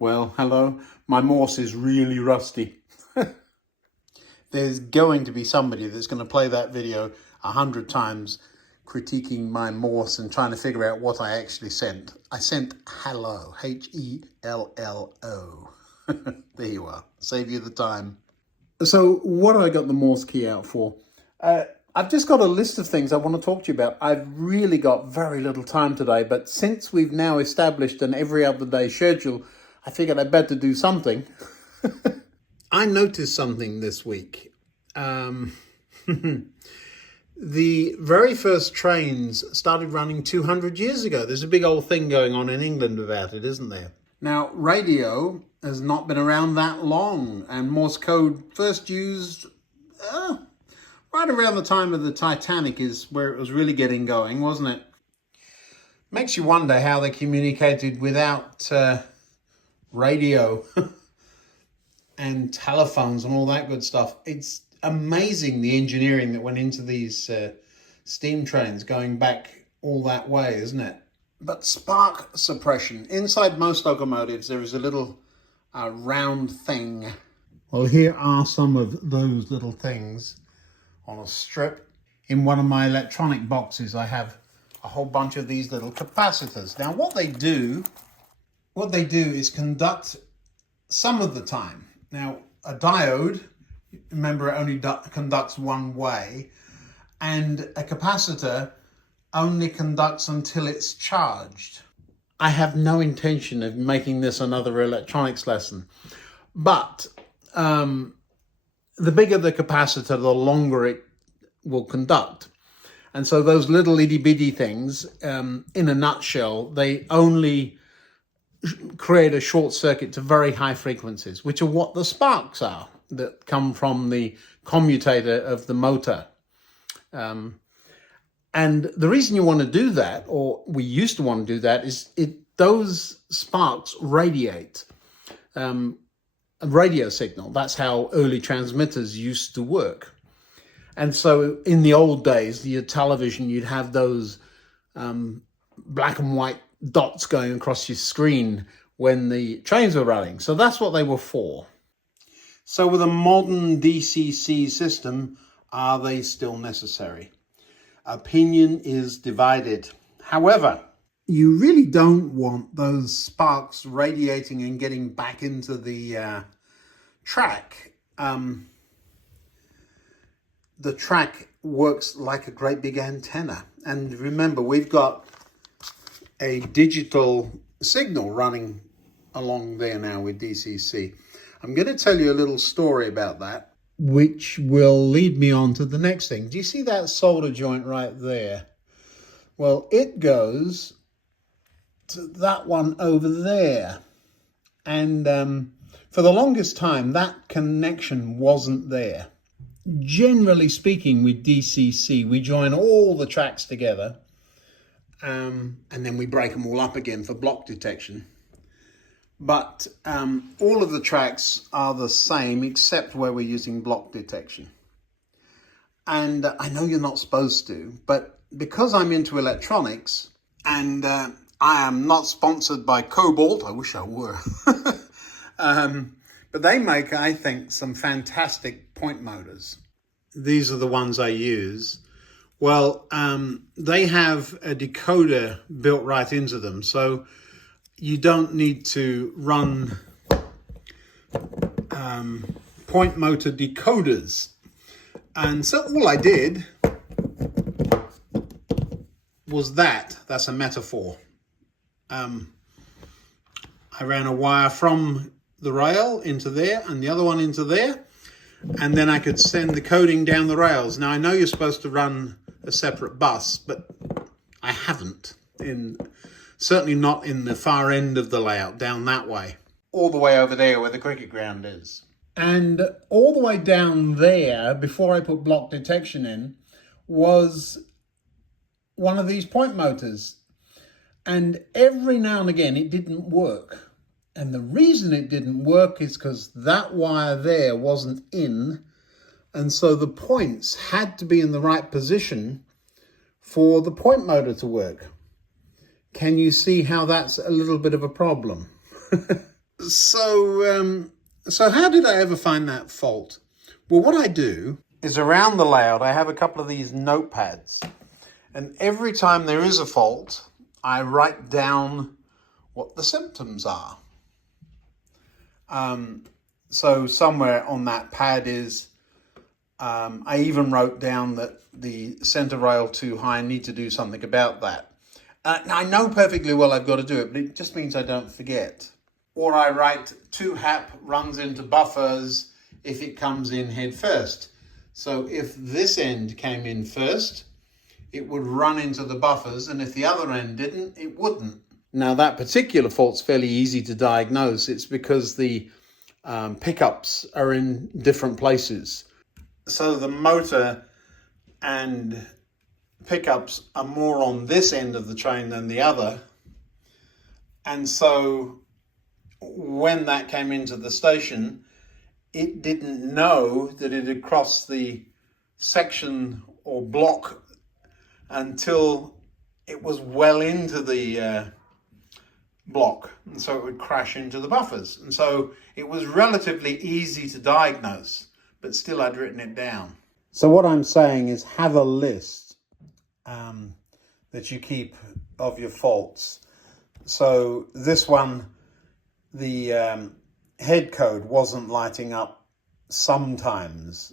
Well, hello. My Morse is really rusty. There's going to be somebody that's going to play that video 100 times critiquing my Morse and trying to figure out what I actually sent. I sent hello, Hello. There you are. Save you the time. So what have I got the Morse key out for? I've just got a list of things I want to talk to you about. I've really got very little time today, but since we've now established an every other day schedule, I figured I'd better do something. I noticed something this week. The very first trains started running 200 years ago. There's a big old thing going on in England about it, isn't there? Now, radio has not been around that long, and Morse code first used right around the time of the Titanic is where it was really getting going, wasn't it? Makes you wonder how they communicated without radio and telephones and all that good stuff. It's amazing the engineering that went into these steam trains going back all that way, isn't it? But spark suppression. Inside most locomotives, there is a little round thing. Well, here are some of those little things on a strip. In one of my electronic boxes, I have a whole bunch of these little capacitors. Now, what they do is conduct some of the time. Now, a diode, remember, it only conducts one way, and a capacitor only conducts until it's charged. I have no intention of making this another electronics lesson, but the bigger the capacitor, the longer it will conduct. And so those little itty bitty things, in a nutshell, they only create a short circuit to very high frequencies, which are what the sparks are that come from the commutator of the motor. And the reason you want to do that, or we used to want to do that, is those sparks radiate a radio signal. That's how early transmitters used to work. And so in the old days, your television, you'd have those black and white dots going across your screen when the trains were running. So that's what they were for. So with a modern DCC system, are they still necessary? Opinion is divided. However, you really don't want those sparks radiating and getting back into the track. The track works like a great big antenna. And remember, we've got a digital signal running along there now with DCC. I'm going to tell you a little story about that, which will lead me on to the next thing. Do you see that solder joint right there? Well, it goes to that one over there. And for the longest time, that connection wasn't there. Generally speaking, with DCC, we join all the tracks together and then we break them all up again for block detection. But all of the tracks are the same except where we're using block detection. And I know you're not supposed to, but because I'm into electronics and I am not sponsored by Cobalt, I wish I were, but they make, I think, some fantastic point motors. These are the ones I use. Well, they have a decoder built right into them, so you don't need to run point motor decoders. And so all I did was that's a metaphor. I ran a wire from the rail into there and the other one into there, and then I could send the coding down the rails. Now I know you're supposed to run a separate bus, but I haven't, certainly not in the far end of the layout down that way. All the way over there where the cricket ground is. And all the way down there, before I put block detection in, was one of these point motors. And every now and again it didn't work. And the reason it didn't work is because that wire there wasn't in. And so the points had to be in the right position for the point motor to work. Can you see how that's a little bit of a problem? So how did I ever find that fault? Well, what I do is around the layout, I have a couple of these notepads. And every time there is a fault, I write down what the symptoms are. So somewhere on that pad is, I even wrote down that the center rail too high, I need to do something about that. I know perfectly well I've got to do it, but it just means I don't forget. Or I write 2-hap runs into buffers if it comes in head first. So if this end came in first, it would run into the buffers, and if the other end didn't, it wouldn't. Now that particular fault's fairly easy to diagnose. It's because the pickups are in different places. So the motor and pickups are more on this end of the train than the other. And so when that came into the station, it didn't know that it had crossed the section or block until it was well into the block, and so it would crash into the buffers. And so it was relatively easy to diagnose, but still I'd written it down. So what I'm saying is have a list that you keep of your faults. So this one, the head code wasn't lighting up sometimes,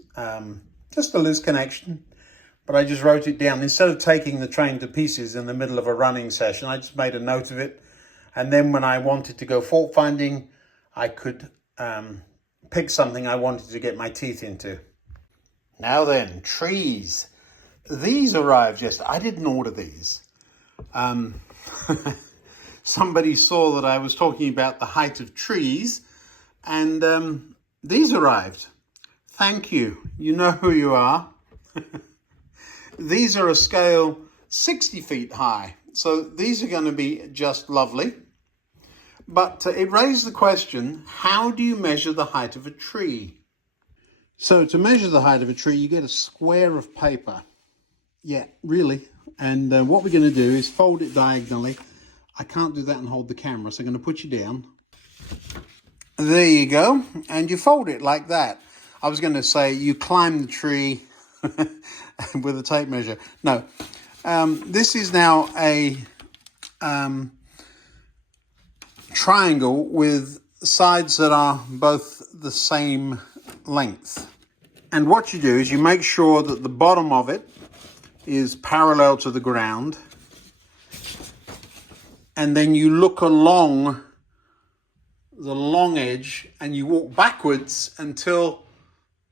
just a loose connection, but I just wrote it down. Instead of taking the train to pieces in the middle of a running session, I just made a note of it. And then when I wanted to go fault finding, I could pick something I wanted to get my teeth into. Now then, trees. These arrived yesterday. I didn't order these. Somebody saw that I was talking about the height of trees, and these arrived. Thank you. You know who you are. These are a scale 60 feet high. So these are going to be just lovely. But it raised the question, how do you measure the height of a tree? So to measure the height of a tree, you get a square of paper. Yeah, really. And what we're going to do is fold it diagonally. I can't do that and hold the camera, so I'm going to put you down. There you go. And you fold it like that. I was going to say you climb the tree with a tape measure. No. This is now a triangle with sides that are both the same length. And what you do is you make sure that the bottom of it is parallel to the ground. And then you look along the long edge and you walk backwards until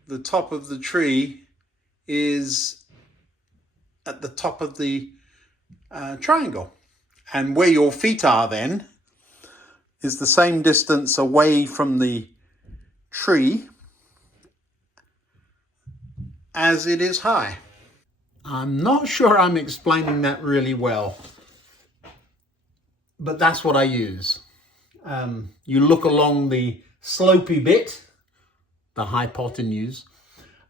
the top of the tree is at the top of the triangle. And where your feet are then is the same distance away from the tree as it is high. I'm not sure I'm explaining that really well, but that's what I use. You look along the slopey bit, the hypotenuse,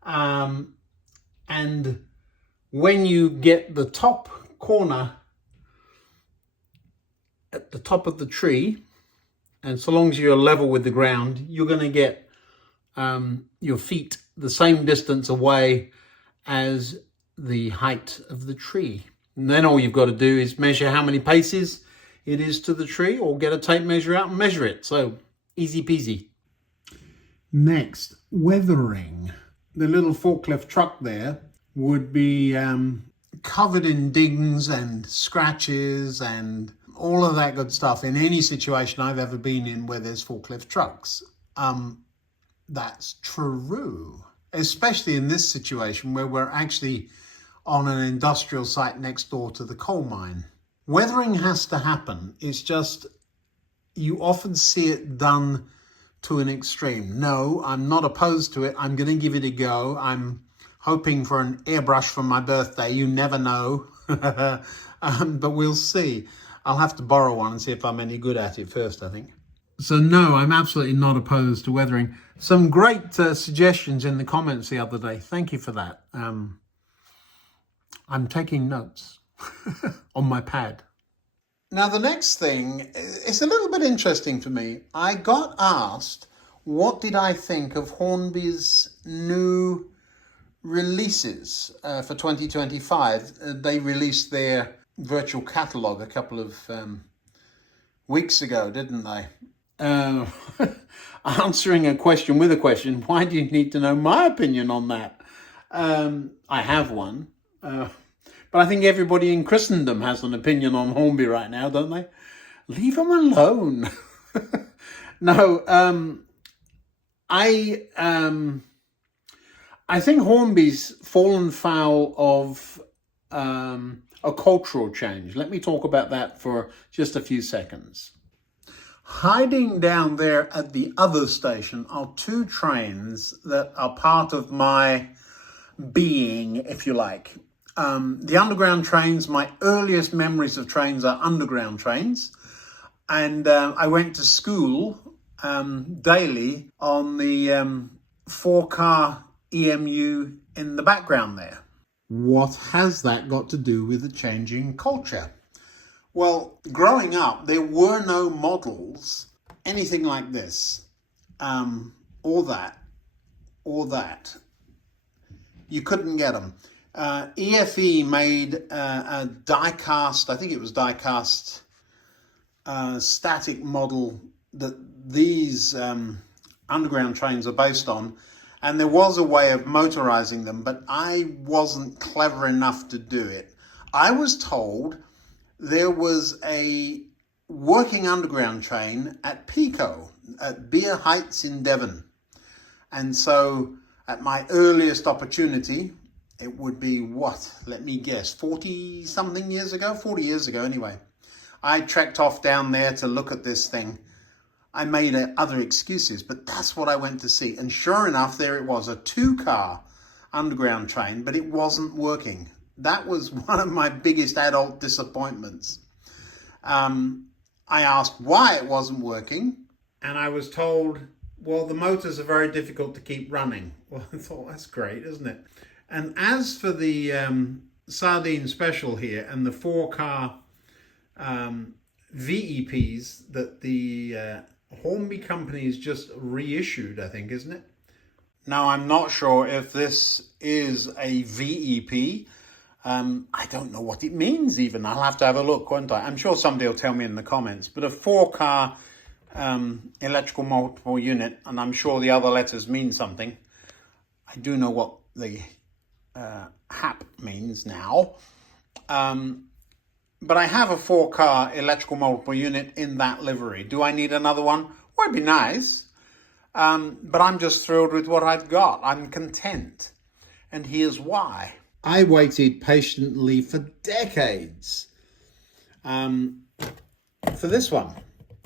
and when you get the top corner at the top of the tree, and so long as you're level with the ground, you're going to get your feet the same distance away as the height of the tree. And then all you've got to do is measure how many paces it is to the tree, or get a tape measure out and measure it. So easy peasy. Next, weathering. The little forklift truck there would be covered in dings and scratches and all of that good stuff in any situation I've ever been in where there's forklift trucks. That's true, especially in this situation where we're actually on an industrial site next door to the coal mine. Weathering has to happen. It's just, you often see it done to an extreme. No, I'm not opposed to it. I'm going to give it a go. I'm hoping for an airbrush for my birthday. You never know. But we'll see. I'll have to borrow one and see if I'm any good at it first, I think. So no, I'm absolutely not opposed to weathering. Some great suggestions in the comments the other day. Thank you for that. I'm taking notes on my pad. Now, the next thing is a little bit interesting for me. I got asked, what did I think of Hornby's new releases for 2025? They released their virtual catalog a couple of weeks ago, didn't they? Answering a question with a question, why do you need to know my opinion on that? I have one. But I think everybody in Christendom has an opinion on Hornby right now, don't they? Leave them alone. No, I think Hornby's fallen foul of a cultural change. Let me talk about that for just a few seconds. Hiding down there at the other station are two trains that are part of my being, if you like. The underground trains, my earliest memories of trains are underground trains. And I went to school daily on the 4-car EMU in the background there. What has that got to do with the changing culture? Well, growing up, there were no models, anything like this, or that. You couldn't get them. EFE made a die-cast, I think it was die-cast static model that these underground trains are based on. And there was a way of motorizing them, but I wasn't clever enough to do it. I was told there was a working underground train at Pico, at Beer Heights in Devon. And so at my earliest opportunity, it would be what? Let me guess, 40-something years ago? 40 years ago anyway. I trekked off down there to look at this thing. I made other excuses, but that's what I went to see. And sure enough, there it was, a 2-car underground train, but it wasn't working. That was one of my biggest adult disappointments. I asked why it wasn't working, and I was told, well, the motors are very difficult to keep running. Well, I thought, that's great, isn't it? And as for the Sardine Special here and the 4-car VEPs that the Hornby company has just reissued, I think, isn't it? Now, I'm not sure if this is a VEP. I don't know what it means even. I'll have to have a look, won't I? I'm sure somebody will tell me in the comments. But a 4-car electrical multiple unit, and I'm sure the other letters mean something. I do know what the HAP means now. But I have a 4-car electrical multiple unit in that livery. Do I need another one? Well, it'd be nice. But I'm just thrilled with what I've got. I'm content. And here's why. I waited patiently for decades for this one,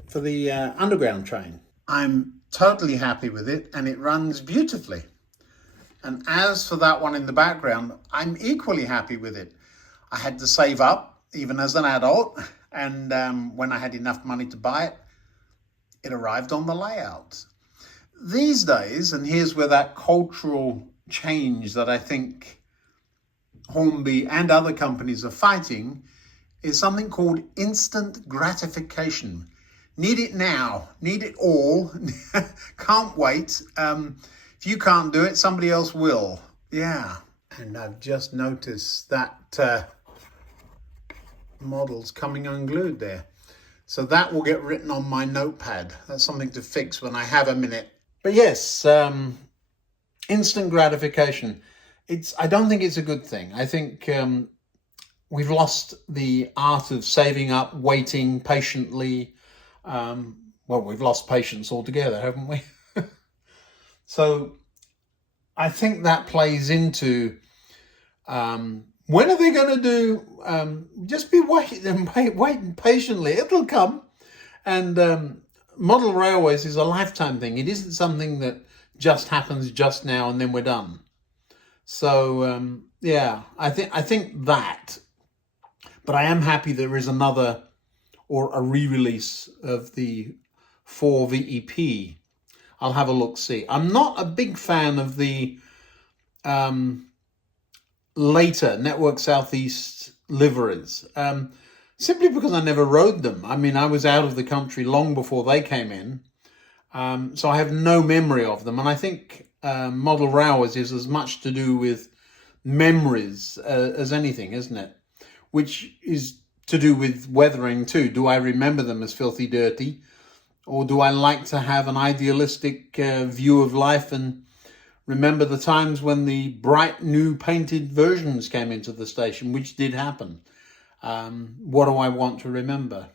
for the underground train. I'm totally happy with it, and it runs beautifully. And as for that one in the background, I'm equally happy with it. I had to save up, even as an adult, and when I had enough money to buy it, it arrived on the layout. These days, and here's where that cultural change that I think Hornby and other companies are fighting, is something called instant gratification. Need it now, need it all, can't wait. If you can't do it, somebody else will. Yeah, and I've just noticed that model's coming unglued there. So that will get written on my notepad. That's something to fix when I have a minute. But yes, instant gratification. I don't think it's a good thing. I think we've lost the art of saving up, waiting patiently. Well, we've lost patience altogether, haven't we? So I think that plays into when are they going to do? Just be waiting patiently. It'll come. And model railways is a lifetime thing. It isn't something that just happens just now and then we're done. So yeah, I think that. But I am happy there is another or a re-release of the 4 VEP. I'll have a look-see. I'm not a big fan of the later Network Southeast liveries. simply because I never rode them. I mean, I was out of the country long before they came in, so I have no memory of them. And I think model railways is as much to do with memories as anything, isn't it? Which is to do with weathering too. Do I remember them as filthy dirty? Or do I like to have an idealistic view of life and remember the times when the bright new painted versions came into the station, which did happen? What do I want to remember?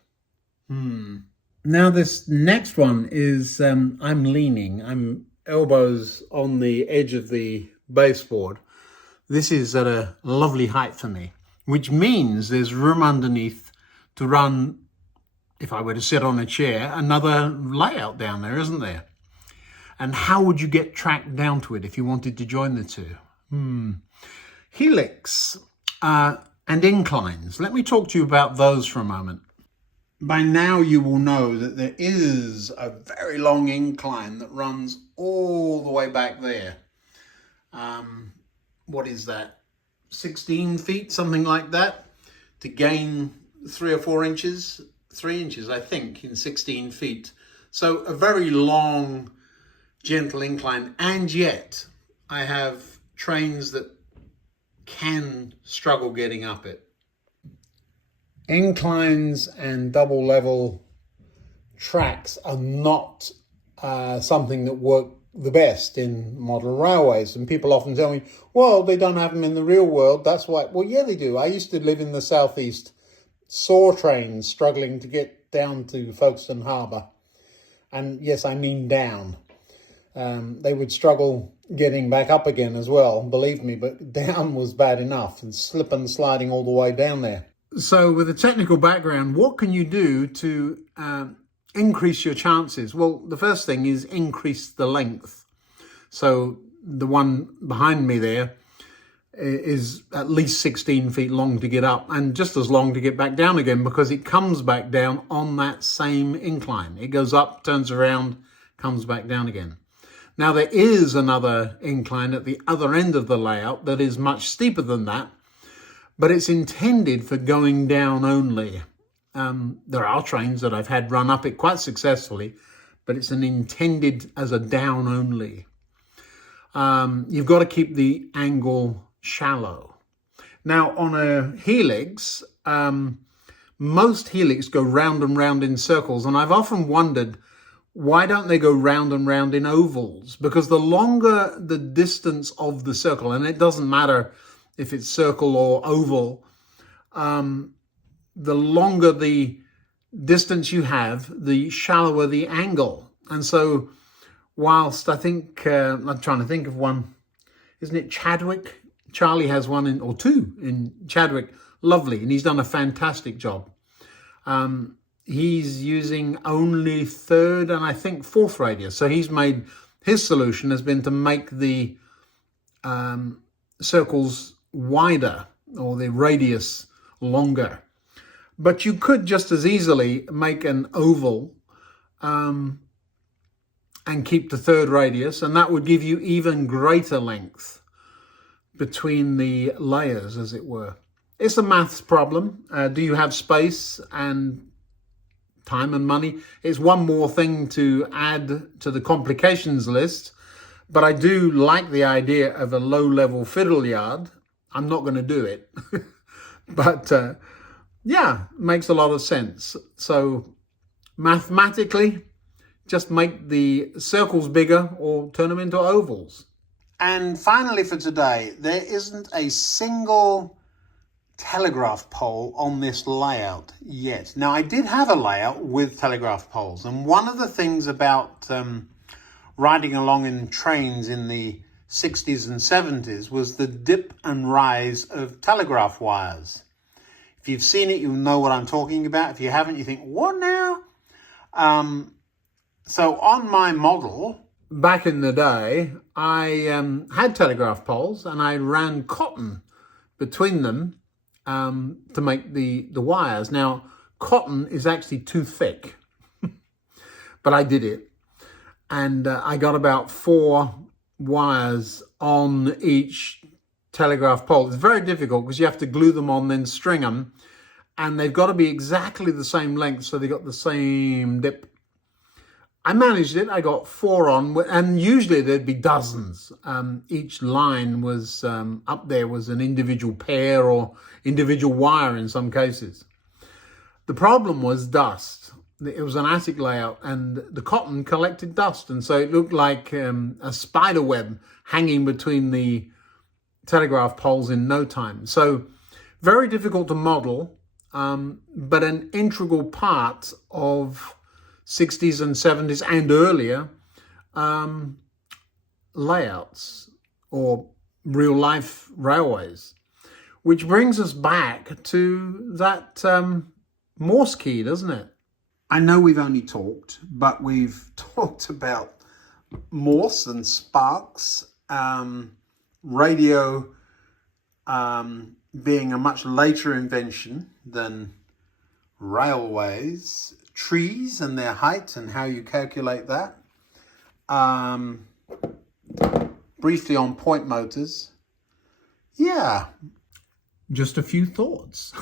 Now this next one is, I'm leaning. I'm elbows on the edge of the baseboard. This is at a lovely height for me, which means there's room underneath to run, if I were to sit on a chair, another layout down there, isn't there? And how would you get tracked down to it if you wanted to join the two? Helix and inclines. Let me talk to you about those for a moment. By now you will know that there is a very long incline that runs all the way back there. What is that? 16 feet, something like that, to gain 3 or 4 inches, 3 inches, I think, in 16 feet. So a very long, gentle incline, and yet I have trains that can struggle getting up it. Inclines and double level tracks are not something that work the best in model railways, and people often tell me, well, they don't have them in the real world, that's why. Well, yeah, they do. I used to live in the southeast, saw trains struggling to get down to Folkestone Harbour, and yes, I mean down. They would struggle getting back up again as well, believe me, but down was bad enough, and slip and sliding all the way down there. So with a technical background, what can you do to increase your chances? Well, the first thing is increase the length. So the one behind me there is at least 16 feet long to get up and just as long to get back down again, because it comes back down on that same incline. It goes up, turns around, comes back down again. Now there is another incline at the other end of the layout that is much steeper than that, but it's intended for going down only. There are trains that I've had run up it quite successfully, but it's intended as a down only. You've got to keep the angle shallow. Now on a helix, most helix go round and round in circles, and I've often wondered, why don't they go round and round in ovals? Because the longer the distance of the circle, and it doesn't matter if it's circle or oval, the longer the distance you have, the shallower the angle. And so whilst I think, I'm trying to think of one, isn't it Chadwick? Charlie has one in, or two in Chadwick, lovely, and he's done a fantastic job. He's using only third and I think fourth radius. So he's made, his solution has been to make the circles wider, or the radius longer. But you could just as easily make an oval and keep the third radius, and that would give you even greater length between the layers, as it were. It's a maths problem. Do you have space and time and money? It's one more thing to add to the complications list, but I do like the idea of a low-level fiddle yard. I'm not going to do it, but yeah, makes a lot of sense. So mathematically, just make the circles bigger or turn them into ovals. And finally for today, there isn't a single telegraph pole on this layout yet. Now, I did have a layout with telegraph poles, and one of the things about riding along in trains in the 60s and 70s was the dip and rise of telegraph wires. If you've seen it, you'll know what I'm talking about. If you haven't, you think, what now? So on my model, back in the day, I had telegraph poles and I ran cotton between them to make the wires. Now, cotton is actually too thick, but I did it. And I got about 4 wires on each telegraph pole. It's very difficult because you have to glue them on, then string them. and they've got to be exactly the same length, so they got the same dip. I managed it. I got 4 on, and usually there'd be dozens. Each line was up there was an individual pair or individual wire in some cases. The problem was dust. It was an attic layout, and the cotton collected dust, and so it looked like a spider web hanging between the telegraph poles in no time. So very difficult to model, but an integral part of 60s and 70s and earlier layouts or real life railways, which brings us back to that Morse key, doesn't it? I know we've only talked, but we've talked about Morse and sparks, radio being a much later invention than railways, trees and their height and how you calculate that. Briefly on point motors. Yeah, just a few thoughts.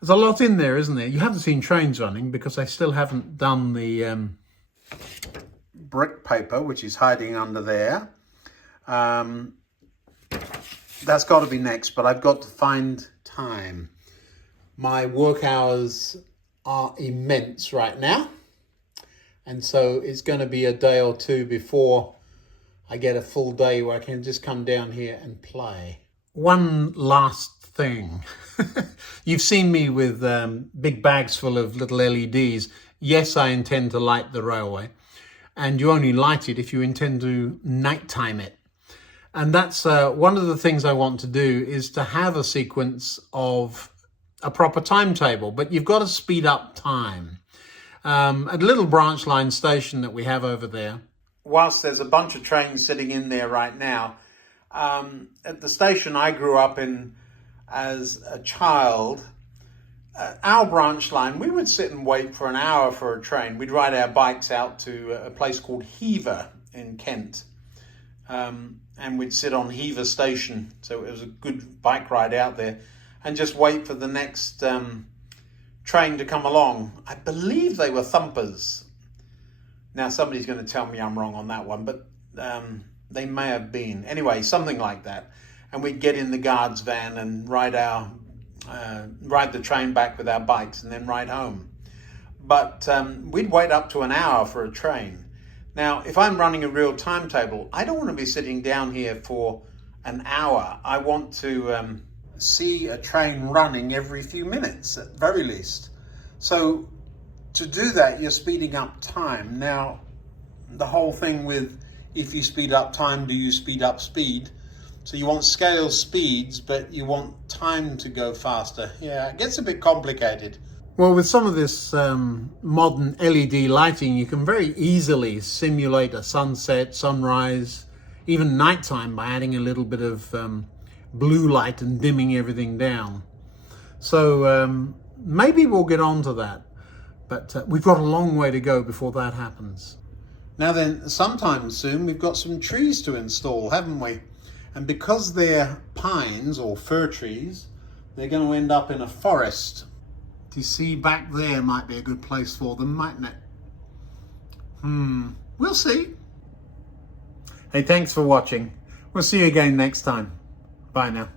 There's a lot in there, isn't there? You haven't seen trains running because I still haven't done the brick paper, which is hiding under there. That's got to be next, but I've got to find time. My work hours are immense right now, and so it's going to be a day or two before I get a full day where I can just come down here and play. One last thing. You've seen me with big bags full of little LEDs. Yes, I intend to light the railway, and you only light it if you intend to nighttime it. And that's one of the things I want to do, is to have a sequence of a proper timetable, but you've got to speed up time. At a little branch line station that we have over there, whilst there's a bunch of trains sitting in there right now, at the station I grew up in as a child, our branch line, we would sit and wait for an hour for a train. We'd ride our bikes out to a place called Hever in Kent, and we'd sit on Hever station, so it was a good bike ride out there, and just wait for the next train to come along. I believe they were thumpers. Now somebody's going to tell me I'm wrong on that one, but they may have been. Anyway, something like that. And we'd get in the guard's van and ride the train back with our bikes and then ride home. But we'd wait up to an hour for a train. Now, if I'm running a real timetable, I don't want to be sitting down here for an hour. I want to see a train running every few minutes at very least. So to do that, you're speeding up time. Now, the whole thing with, if you speed up time, do you speed up speed? So you want scale speeds, but you want time to go faster. Yeah, it gets a bit complicated. Well, with some of this modern LED lighting, you can very easily simulate a sunset, sunrise, even nighttime by adding a little bit of blue light and dimming everything down. So maybe we'll get on to that, but we've got a long way to go before that happens. Now then, sometime soon we've got some trees to install, haven't we? And because they're pines or fir trees, they're going to end up in a forest. You see, back there might be a good place for them, mightn't it? We'll see. Hey, thanks for watching. We'll see you again next time. Bye now.